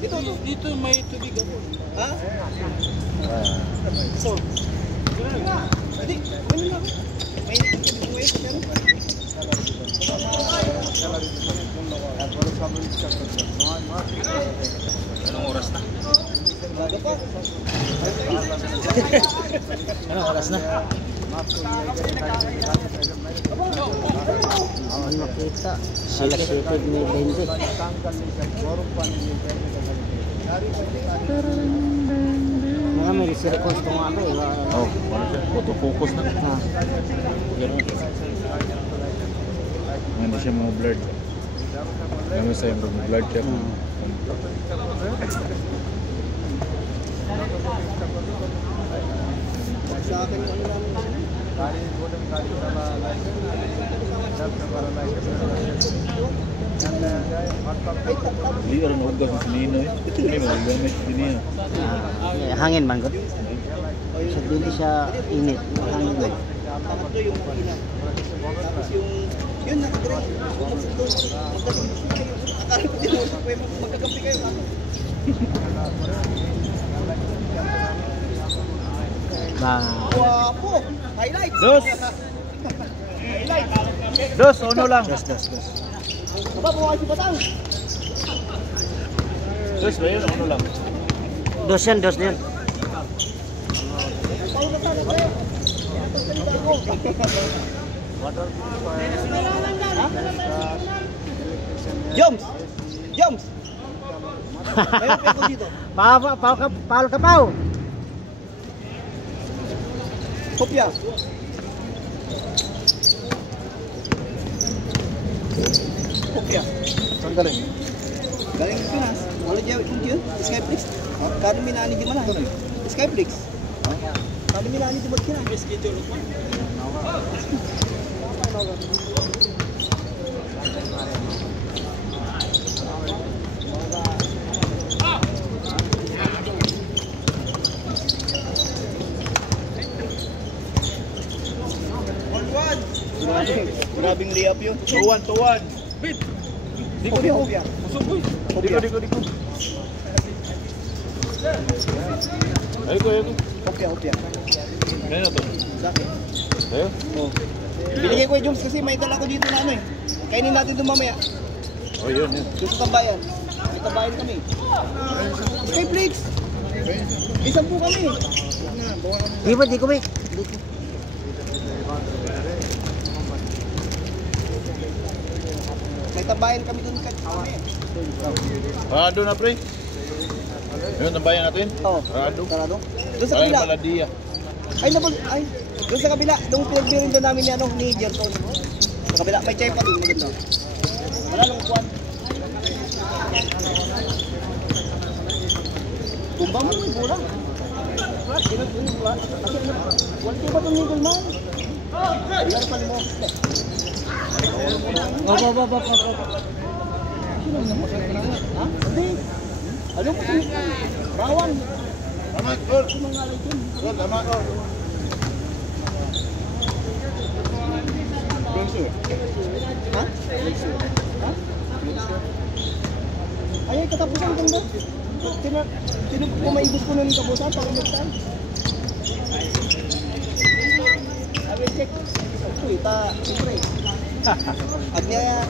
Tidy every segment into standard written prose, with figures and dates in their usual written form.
Dito may tubig ako. Ha? So. Hindi, ano lang. May tubig mo ngayon. Anong oras na? Bago pa. Anong oras na? Ang makita. Alas 7:20. Mga may circles ito nga ba eh. Oh, ano siya? Auto-focus na. Hindi siya mga blurred. Ano sa'yo mga blurred siya? Sa akin ano namin. Hindi ka rin ugas sa sinino eh. Ito na yung mga gamit sa sinino. Hangin man god. So hindi siya init. Hangin man. Pangatlo yung ina. Tapos yun nakagray. Akala ko din magkakampi kayo. Wapo! Highlight! Dos! Highlight! Dos, uno lang. Dos. Aba, buhay si Batang! Dos ba yun? Uno lang. Dos yan. Joms! Joms! Mayroon pa ako dito. Paul Kapaw. Kopya. Kopya. Saan galing? Galing ng Pinas. Wala dyan yun. Skyflix. Kano minani di mana? Skyflix. Kano minani di mana kina? Schedule ko. Grabing layup yun. 2-1. Bit! Kopya. Musuboy. Diko. Ayoko. Kopya. Ano to? Bakit? Ayo? Oh. Binigay ko yung Joms kasi may dala ko dito na ano eh. Kainin natin ito mamaya. Oh, yun. Gusto tambayan. May tambayan kami. Skyflix! Isang po kami. Di ko may. May tambayan kami dun kami. Rado na, pre. Yun, tambayan natin. Oo. Rado. Sarado. Doon sa Parang kabila. Paladia. Ay. Doon sa kabila. Doon pinagbirin doon namin ni Jerton. Sa kabila. May chay pa doon. Maganda. Wala lang kuwan. Kumba mo yung bola. Kasi wala ba itong nigol mo? Ilan pa mo? Ba. Ha? Hindi. Ano mo ito? Rawan. Tama, Tol. Sumangalay din. Tama, Tol. Ha? Ha? Ay, katapusan kong ba? Sino po maibos ko na ng kapusan? Pag-umuktan? Sabi, check. Uy, siyempre. Agnya.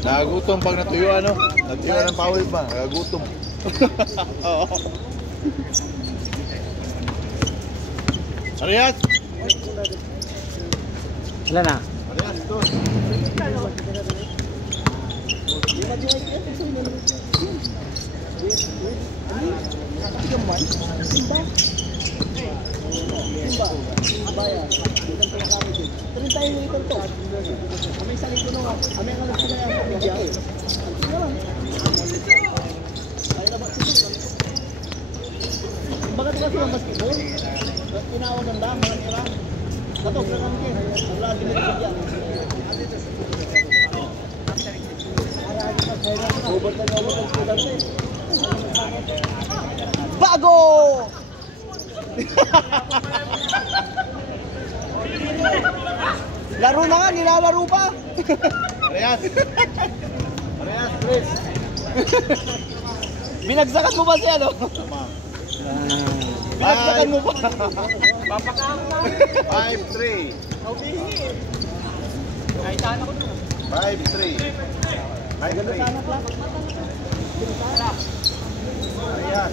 Nagagutom pag natuyo, ano? Nagtira ng pawid ba? Nagagutom. Oo. Arias! Wala na. Arias, ito. Abaya. Tuloy tayo ng ito to. Kami sa likod nung kami ang alas na yan. Kaya na ba ito? Bagat kasi ang basketball. Tinawag ng dam, mga nira. Katok na namin kayo. Wala limit sa diyan. Bago! Laro na nga, nilalaro pa. Arias! Arias, please! Binagsakan mo ba siya, no? Binagsakan mo ba? 5-3. 5-3. 5-3. Ayan.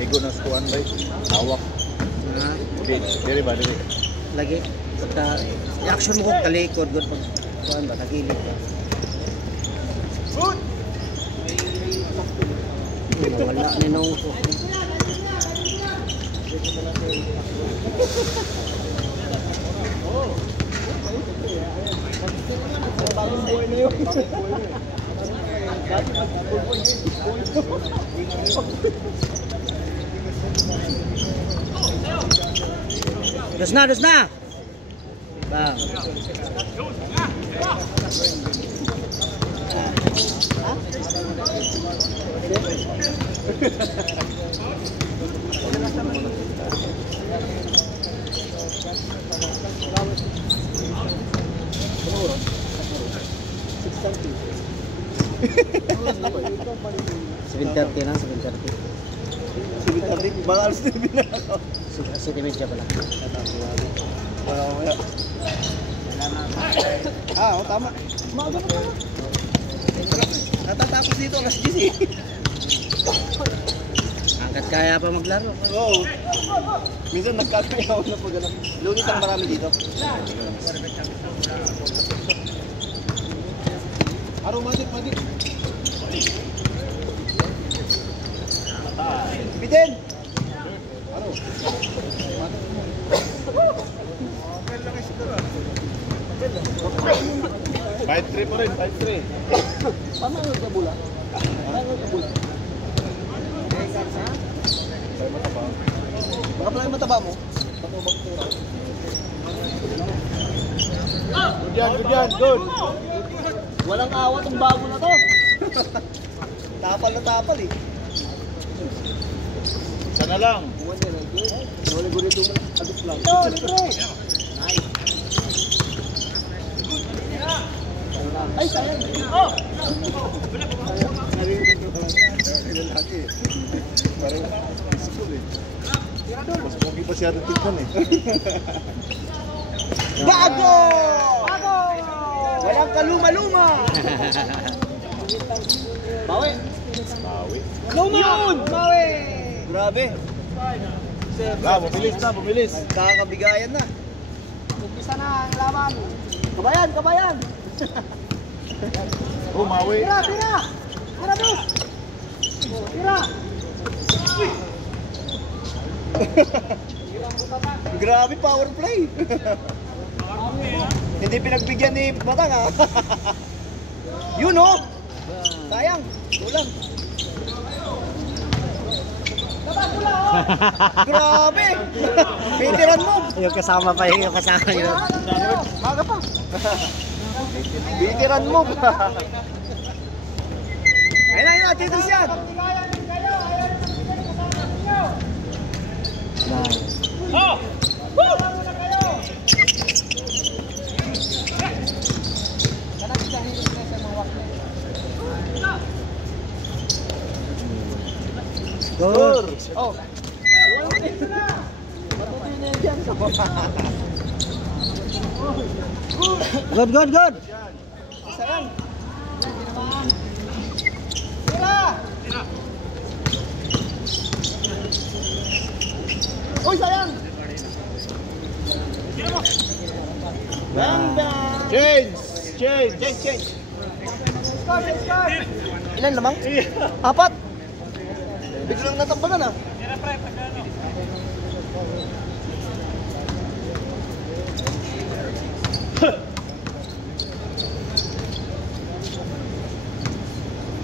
Ego na skuan ba? Hawak. Diri ba diri? Lagi. Basta, i-action mo ko talikod. Good pag kuhan ba, tagilid ba. Wala ni nung ko. Bagong buhay na yun. Dos na, dos na! Ba. $7.30 lang, $7.30. Baka alas na binako. $7.30 pala. Oo, tama. Maaga pa tama. Natatapos dito alas 10 eh. Hanggat kaya pa maglaro. Oo. Minsan nagkakayaw na pag ganun. Lunit ang marami dito. Araw, madik. Biden! Araw. 5-3 po rin, 5-3. Paano ka bula? Baka pala yung mataba mo. Good yan, good. Walang awat ang bago na to. Tapal na tapal eh. Sana lang. Noli-gurito mo na. Agos lang. Ito, libre! Ay, sayang! Oh! Parang school eh. Mas pogi pa siya tignan eh. Bago! Bago! Walang kaluma-luma! Bawi! Bawi. Yun! Bawi! Grabe! Bumilis. Kakabigayan na. Umpisa na ang laban. Kabayan! Mawi. Tira! Tira, dos! Tira! Grabe power play! Hindi pinagbigyan ni Batang ha? Yun oh! Sayang! Kulang! Grabe! Veteran move! Yung kasama pa yung kasama yun. Maga pa! Veteran move! Ayun na, Titus yan! Good. Oh! Matutuloy na yan dyan. Good. Isa yan. Tira! Uy, sayang! Bang, bang! Change! Score! Ilan lamang? 4! Biglang natambagan ah.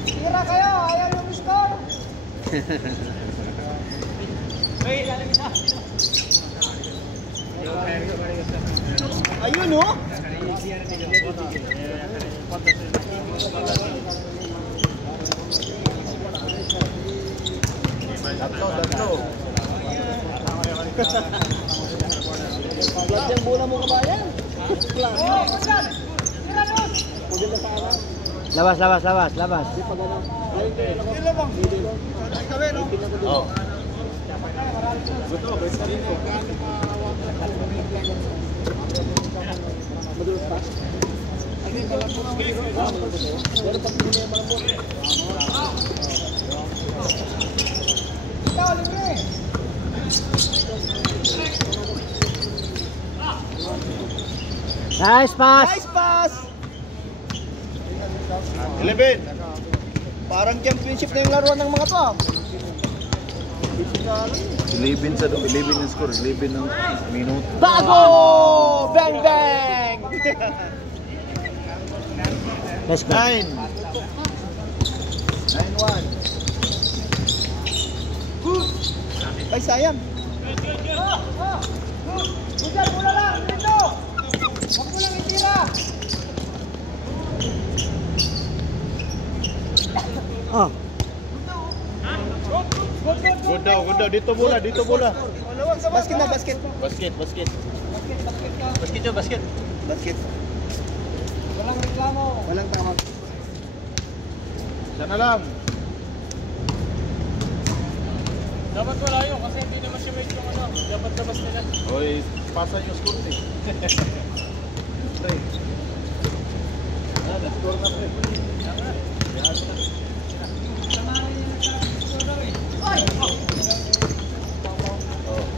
Tira kayo, ayaw yung score. Ayun oh. Tatlo. Paglat yung bola mo kabayan. Maganda sa anak. Labas. Oh. Gusto, best dito. Madulas pa? Pero pag muna yung malambot. Ikaw, libre! Nice pass. Nice pass! 11. Parang championship na yung laruan ng mga to ah. 11 sa 11 yung score, 11 ng minuto. Bago! Bang bang! Let's go. 9. 9-1. Ay, sayang. Bujan, mula lang! Dito! Huwag mo lang itira! Oh. Good daw. Dito bola. Basket na, basket. Basket. Basket. Walang reklamo. Walang tawag. Sana lang. Dapat wala yun kasi hindi naman siya wait yung ano. Dapat labas nila. Oy, pasa yung score eh. Pre. Score na pre.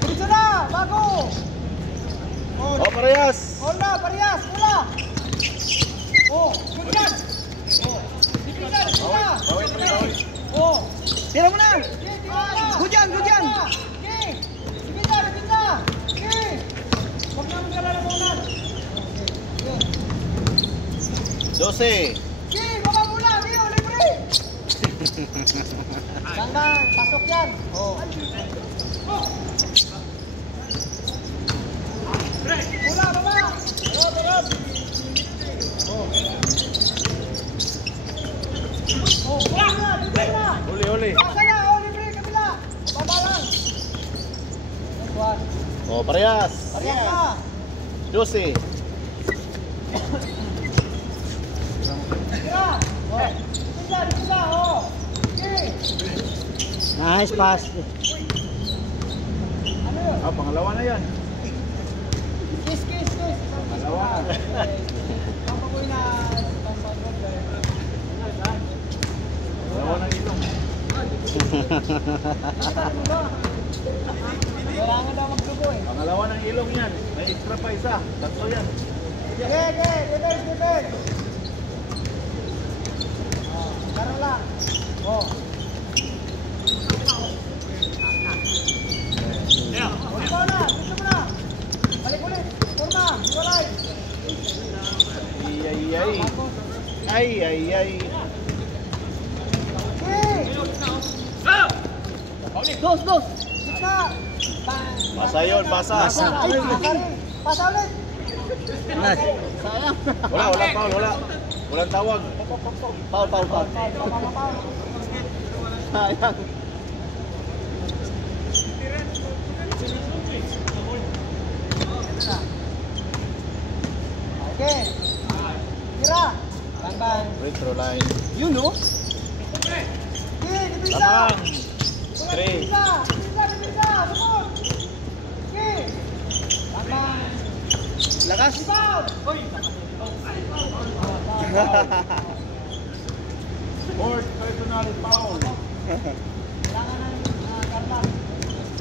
Dito na! Bago! Oh, parehas. Hola, parehas! Hola! Oh, good yan! Oh, dipinda! Oh, tira mo na! Good yan! Dipinda! Huwag namin kalala muna! 12. Baba muna! Libre! Gandang, pasok yan! Oh. Mula, baba! Oh, libre na! Uli. Pasa na! Oh, libre! Kabila! Baba lang! Oh, parehas. Parehas na! 12. Tira! Oh! Dipinda! Oh! Okay! Nice pass. Ano yun? Pangalawa na yan. Kiss! Pangalawa. Papakoy na Pangalawa ng ilong. kailangan daw magdugo eh. Pangalawa ng ilong yan. May extra pa isa. Tatlo yan. Defense! Oh, laro lang. Oh. Ikaw na! Dito mo na! Balik ulit! Forma! Iwalay! Ay. Dos! Gitna! Bang! Pasa yun, pasa. Pasa ulit! Nice. Sayang! Wala foul, wala. Walang tawag. Foul! Sayang! Okay! Tira! Bang! Retro line. Yun no? Okay! Dipisa! Lamang. 3. Dipisa! Sumot! Okay! Bang! Lakas. Rebound! Fourth personal foul. Kailangan ng karta.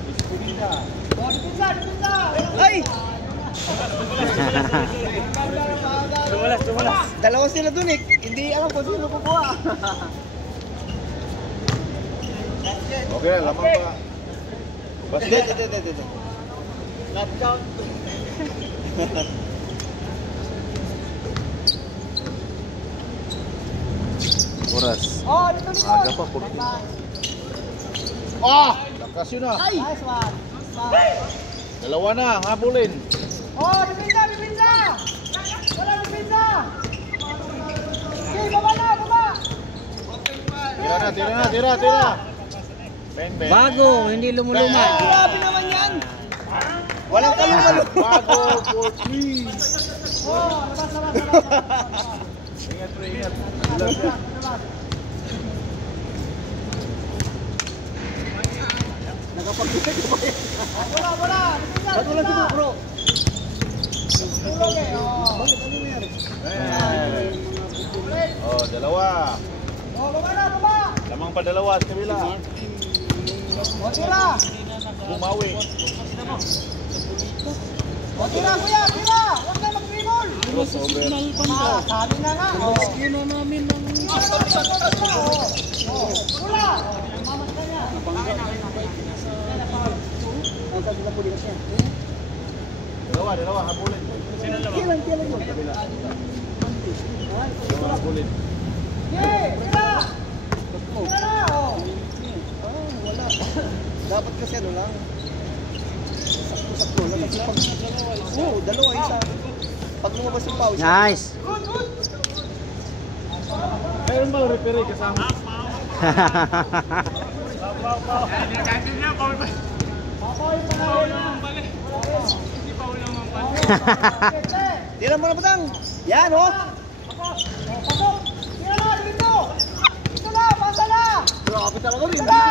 Espinita. Oh, dipisa! Ay! Tumulas. Dalawa sila dun eh. Hindi alam kung sino kukuha. Okay, lamang pa. Basket. Dito. Not count. Oras. Oh, dito. Aga pa, 40. Ah! Lakas yun ah. Nice one. Dalawa na, habulin. Oh, dipinsa, dipinsa. Wala dipinsa. Okay, baba na, baba. Tira. Bang. Bago, hindi lumulungan. Grabe naman yan. Walang kalong-kalong. Bago, 4-3. Oh, labas. Ingat, pre, ingat. Nagapag-isip ko ba yan? Wala. Dipinsa, Ba't wala dipinsa. si bro? Tulog eh, oh. Bakit ano nangyari? Oh, dalawa. Oh, baba na, baba. Lamang pa dalawa sa kabila. O, tira. Bumawi. O, tira, kuya, tira. Huwag na mag-dribble. Crossover. Sabi na nga. O. Kino namin ng... Wala. Dalawa, habulin. Kailan mo? Dalawa, habulin. Okay, tira. Tira na, o. Wala. Dapat kasi ano lang. Sakto lang. Kasi pag... Oo, dalawa, isa. Pag lumabas yung pause. Nice. Mayroon ba referee kasama? Tira mo na patang. Yan, oh. Pasok. Tira na, dito. Dito na, pasa na. Grabe talaga rin. Tira.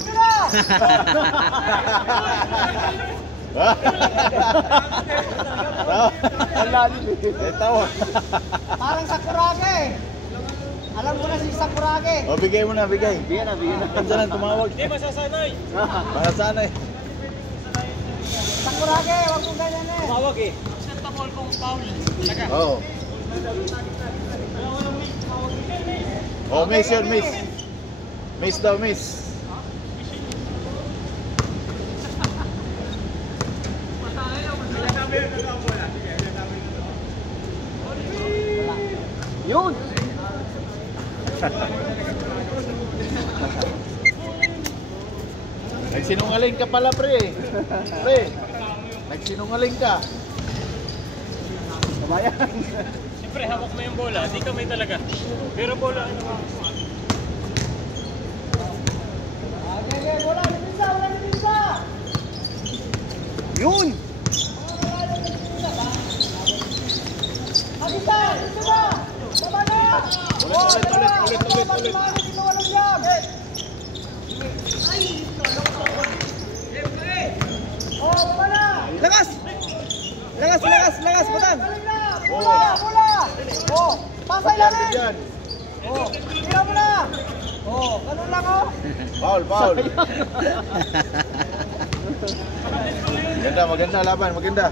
Tira. Tawa. Parang Sakurage. Alam ko na si Sakurage. O, bigay mo na, bigay. Bigyan na. Kansa lang tumawag. Hindi masasanay. Masasanay. Sakurage, wag mong ganyan eh. Tawag eh. Oo. Oh, miss yun, miss. Miss daw, miss. Yun. Nagsinungaling ka pala, pre. Pre, nagsinungaling ka. Kabayan. Siyempre, hawak mo yung bola. Di kamay talaga. Pero bola, ano mo? Okay, wala dipinsa. Yun. Agita, dito na. Baba na. Ulit. Dito walang jam. Oh, baba na. Lakas. Patang. Galing na. Bola. Oh, pasay lang eh. Yan. Oh, tira mo na. Oh, ganun lang oh. Foul. Maganda laban, maganda.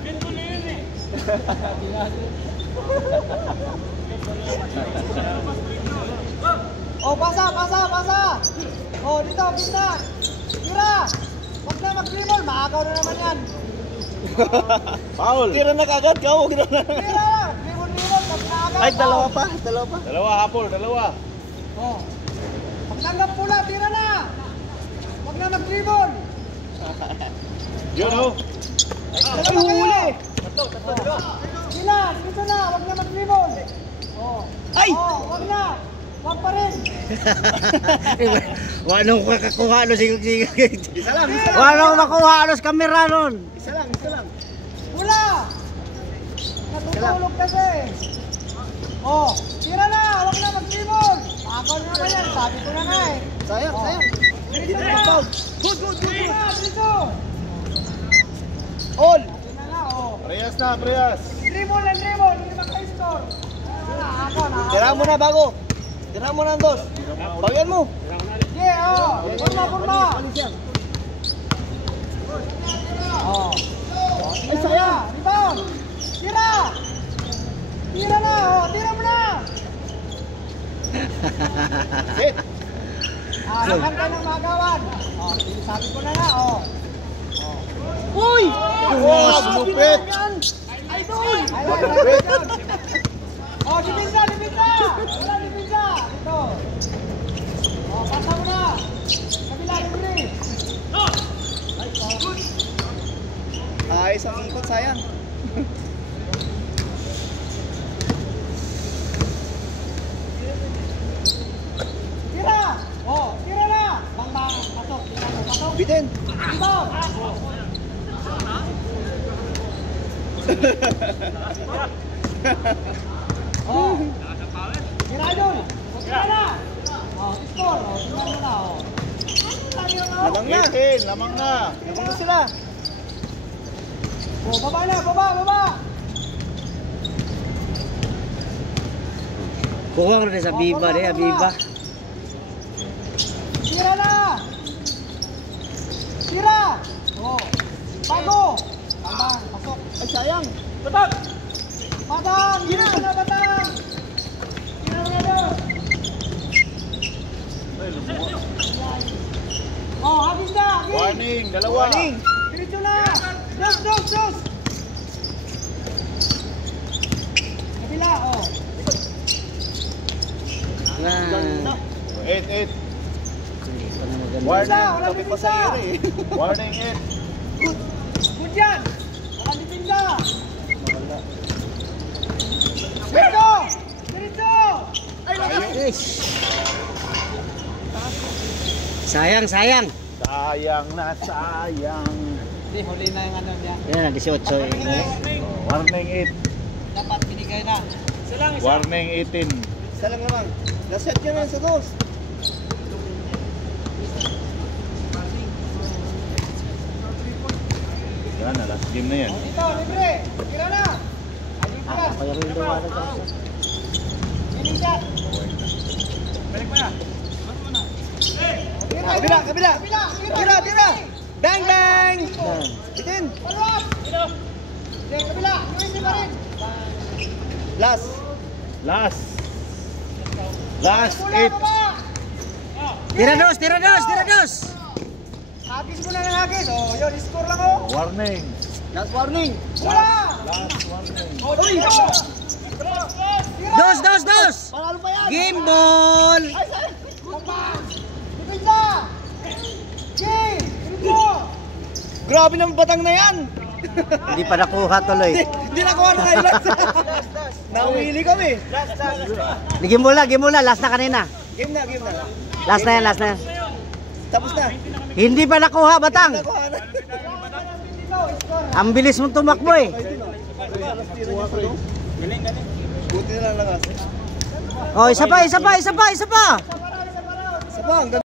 Oh, pasa. Oh, dito, gitna. Tira. Huwag na mag-dribble, maagaw na naman yan. Foul. Tira na kagad ka. Huwag na. Tira, dribble, pag naagaw. Ay, dalawa pa. Dalawa, hapol, dalawa. Oh. Pag tanggap pula, tira na. Huwag na mag-dribble. Yun, oh. Ay, huli. Sila, dito na, huwag na mag-dribble. Oh. Ay! Oh, huwag na. Huwag pa rin. Wanong kakakuha ano siguro. Isa lang. Wanong makuha ano sa kamera nun. Isa lang. Wala. Natutulog kasi. Oh, tira na, huwag na mag-dribble. Agaw na naman yan, sabi ko na nga eh. Sayang. Dito na. Good. Dito. All. Dito na nga, oh. Preyas na, preyas. Dribble, hindi maka-score. Agaw na. Tira mo na bago. Tira mo na ang dos. Bagyan mo. Yeah, oh. Pulma. Oh. Ay, sayang. Rebound. Tira na, oh. Tira mo na. Hit. Lakan ka ng magawan. Oh, sabi ko na nga, oh. Uy! Wow, sumupit. Idol! Oh, dipinsa! Wala dipinsa! Ito. Oh, pasa mo na. Kabila, libre. isang ikot, sayang. Tira! Oh, tira na! Bang, pasok. Pasok. Bitin. Ibang! Oh. Tira idol. Tira na. Oh, score. Oh, tingnan mo na oh. Lamang na. 18, lamang na. Lamang na sila. Oh, baba na, baba. Kuha ko rin sa Biba rin, Biba. Tira na. Tira. Oh. Bago. Tandang, pasok. Ay, sayang. Batang. Tira na, batang. Tira na doon. Oh, habis na. Habis. Warning, dalawa. Warning. Diretso na. Dos. Kabila, oh. 8. Hindi pa na maganda. Warning. Wala Kapit pa bisa. sa iyo eh. Warning 8. Good yan. Walang dipinda. Diretso. Sayang. Sayang na sayang. Hindi, huli na yung ano niya. Yan, 18 eh. Warning 8. Dapat binigay na. Warning 18. Isa lang naman. Naset yun yan sa dos. Yan na, last game na yan. Dito, libre. Tira na. Ah, kaya rin daw ano ka. Winning shot. Tira. Kabila. Tira. Bang. Yan. Bitin. Palwas. Hindi, kabila. Luwisi pa rin. Last. Last Pula, 8. baba. Tira dos. Hagis mo na ng hagis. Oh, yun, score lang oh. Warning. Last warning. Pula. Last warning. Oh, dito. Dos. Panalo pa yan. Game ball. Ay, sayang. Lampang. Dipinda. Game. Dito. Grabe ng batang na yan. Hindi pa nakuha tuloy. Hindi nakuha ng highlights. Nauwili kami. Game bola. Last na kanina. Game na. Last na yan. Tapos na. Hindi pa nakuha, Batang. Nakuha na. Ang bilis mong tumakbo eh. Buti na lang lakas. Oh, isa pa. Isa pa, ang